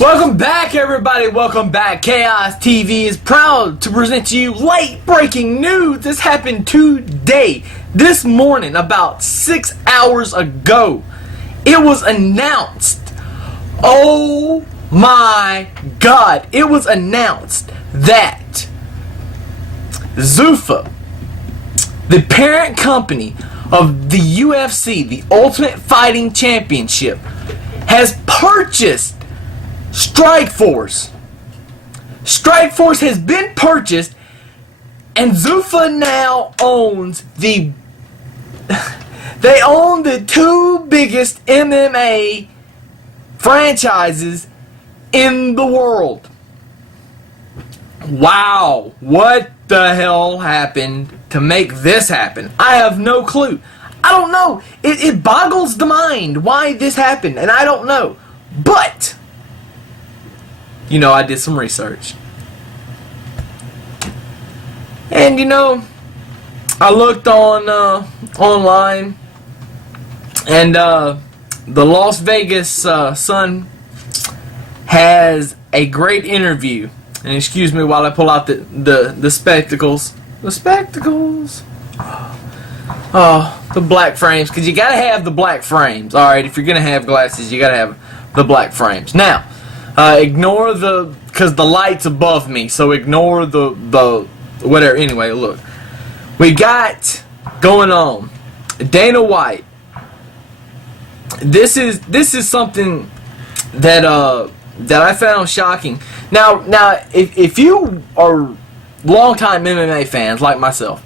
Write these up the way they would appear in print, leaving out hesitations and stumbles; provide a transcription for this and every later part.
Welcome back, everybody. Welcome back. Chaos TV is proud to present to you late breaking news. This happened today, this morning, about 6 hours ago. It was announced. Oh my God. It was announced that Zuffa, the parent company of the UFC, the Ultimate Fighting Championship, has purchased Strikeforce. Strikeforce has been purchased, and Zuffa now owns the they own the two biggest MMA franchises in the world. Wow, what the hell happened to make this happen? I have no clue. I don't know. It boggles the mind why this happened, and I don't know. But you know, I did some research. And you know, I looked on online, and the Las Vegas Sun has a great interview. And excuse me while I pull out the spectacles. The spectacles. Oh, the black frames, because you gotta have the black frames. Alright, if you're gonna have glasses, you gotta have the black frames. Now, ignore because the light's above me, so ignore the whatever. Anyway, look, we got going on Dana White. This is something that I found shocking. Now, if you are longtime MMA fans like myself,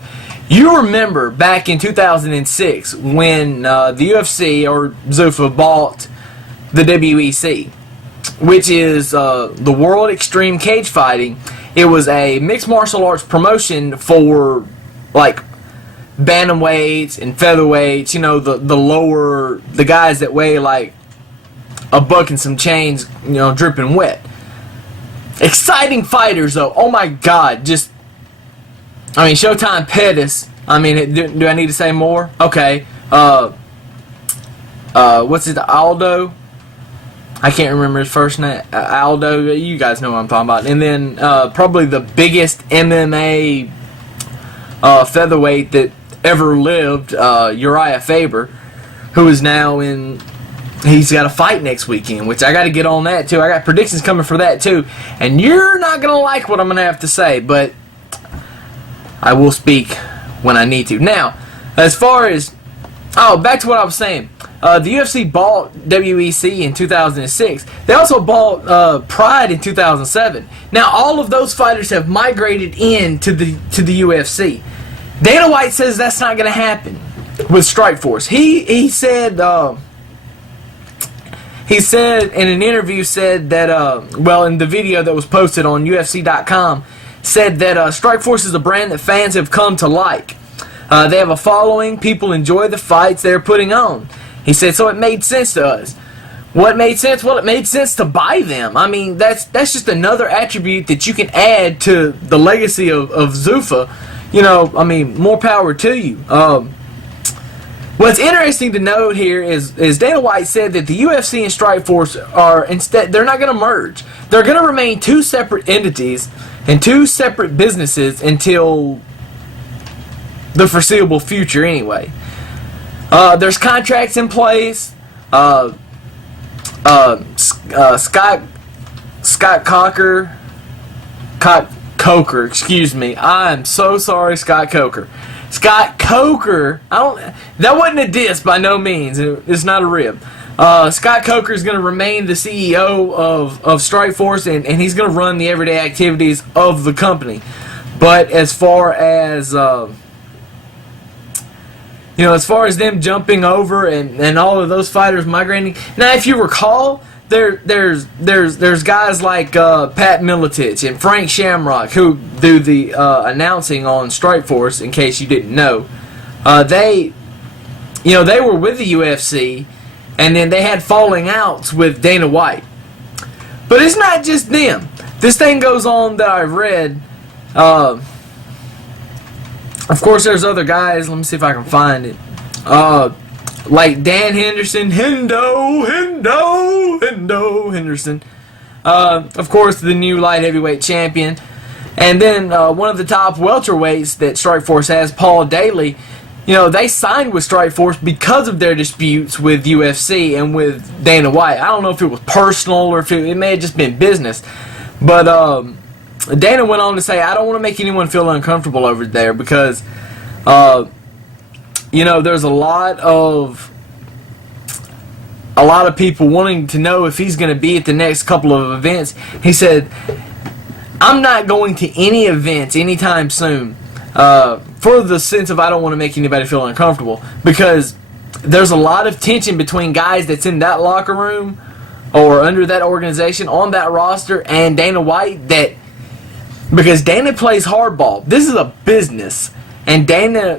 you remember back in 2006 when the UFC or Zuffa bought the WEC, which is the World Extreme Cage Fighting. It was a mixed martial arts promotion for like bantamweights and featherweights. You know, the guys that weigh like a buck and some chains. You know, dripping wet. Exciting fighters though. Oh my God! I mean, Showtime Pettis. I mean, do I need to say more? Okay. What's it? Aldo. I can't remember his first name. Aldo. You guys know what I'm talking about. And then probably the biggest MMA featherweight that ever lived, Uriah Faber, who is now in. He's got a fight next weekend, which I got to get on that too. I got predictions coming for that too. And you're not gonna like what I'm gonna have to say, but I will speak when I need to. Now, as far as back to what I was saying. The UFC bought WEC in 2006. They also bought Pride in 2007. Now, all of those fighters have migrated into the UFC. Dana White says that's not going to happen with Strikeforce. He said in an interview that in the video that was posted on UFC.com, said that Strikeforce is a brand that fans have come to like. They have a following. People enjoy the fights they're putting on. He said, so it made sense to us. What made sense? Well, it made sense to buy them. I mean, that's just another attribute that you can add to the legacy of Zuffa. You know, I mean, more power to you. What's interesting to note here is Dana White said that the UFC and Strikeforce they're not going to merge. They're going to remain two separate entities and two separate businesses until the foreseeable future anyway. There's contracts in place. Scott Coker, excuse me. I'm so sorry, Scott Coker. Scott Coker, that wasn't a diss by no means. It's not a rib. Scott Coker is going to remain the CEO of Strikeforce, and he's going to run the everyday activities of the company. But as far as as far as them jumping over and all of those fighters migrating. Now, if you recall, there's guys like Pat Miletich and Frank Shamrock who do the announcing on Strikeforce. In case you didn't know, they were with the UFC, and then they had falling outs with Dana White. But it's not just them. This thing goes on that I've read. Of course, there's other guys. Let me see if I can find it. Like Dan Henderson, Hendo Henderson. Of course, the new light heavyweight champion. And then one of the top welterweights that Strikeforce has, Paul Daly, they signed with Strikeforce because of their disputes with UFC and with Dana White. I don't know if it was personal or if it may have just been business. But Dana went on to say, I don't want to make anyone feel uncomfortable over there because, there's a lot of people wanting to know if he's going to be at the next couple of events. He said, I'm not going to any events anytime soon for the sense of I don't want to make anybody feel uncomfortable, because there's a lot of tension between guys that's in that locker room or under that organization on that roster and Dana White, because Dana plays hardball. This is a business. And Dana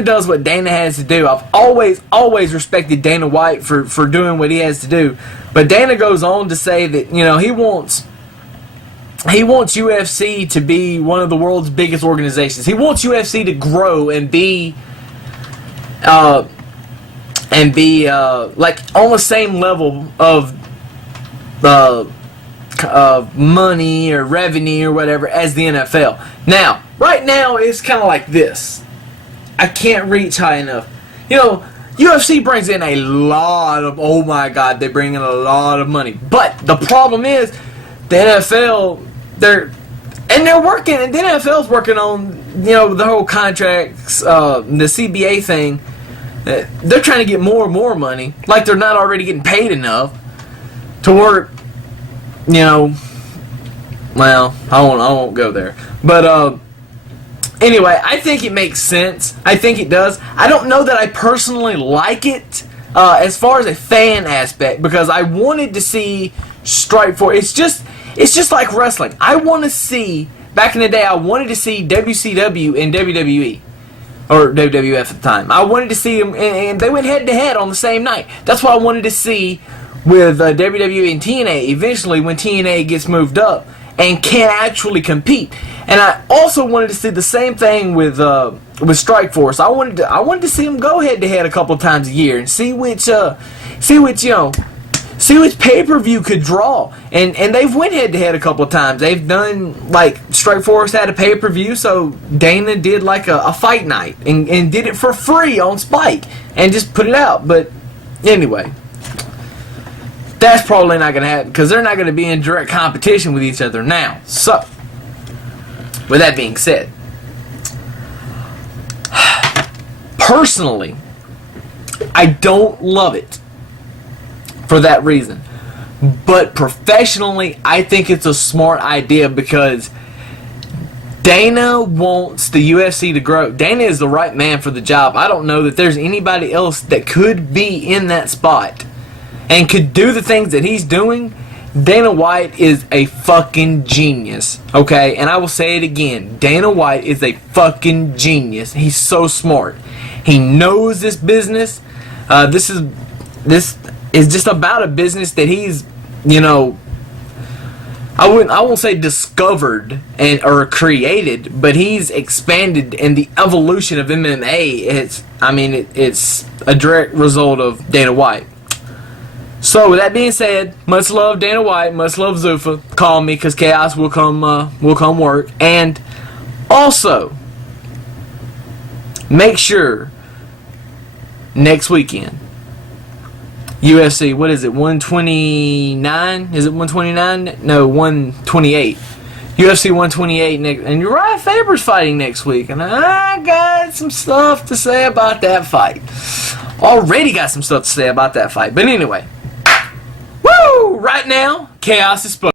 does what Dana has to do. I've always respected Dana White for doing what he has to do. But Dana goes on to say that, he wants UFC to be one of the world's biggest organizations. He wants UFC to grow and be like on the same level of money or revenue or whatever as the NFL. Now, right now it's kind of like this. I can't reach high enough. UFC brings in a lot of, oh my God, they bring in a lot of money. But the problem is, the NFL, they're working, and the NFL's working on, the whole contracts, the CBA thing. They're trying to get more and more money, like they're not already getting paid enough to work. Well, I won't go there. But anyway, I think it makes sense. I think it does. I don't know that I personally like it as far as a fan aspect, because I wanted to see Strikeforce. It's just like wrestling. I want to see, back in the day, I wanted to see WCW and WWE. Or WWF at the time. I wanted to see them, and they went head-to-head on the same night. That's what I wanted to see with WWE and TNA, eventually when TNA gets moved up and can actually compete. And I also wanted to see the same thing with Strikeforce. I wanted to see them go head-to-head a couple of times a year and see which pay-per-view could draw. And they've went head-to-head a couple of times. They've done, like, Strikeforce had a pay-per-view, so Dana did, like, a fight night and did it for free on Spike and just put it out. But anyway, that's probably not going to happen because they're not going to be in direct competition with each other now. So, with that being said, personally, I don't love it for that reason. But professionally, I think it's a smart idea because Dana wants the UFC to grow. Dana is the right man for the job. I don't know that there's anybody else that could be in that spot and could do the things that he's doing. Dana White is a fucking genius, okay? And I will say it again. Dana White is a fucking genius. He's so smart. He knows this business. This is just about a business that he's, I won't say discovered or created, but he's expanded, and the evolution of MMA, it's a direct result of Dana White. So with that being said, much love Dana White, much love Zuffa. Call me because chaos will come work. And also, make sure next weekend, UFC, what is it, 129? Is it 129? No, 128. UFC 128 next, and Uriah Faber's fighting next week, and I got some stuff to say about that fight. Already got some stuff to say about that fight. But anyway, woo! Right now, chaos is spoken.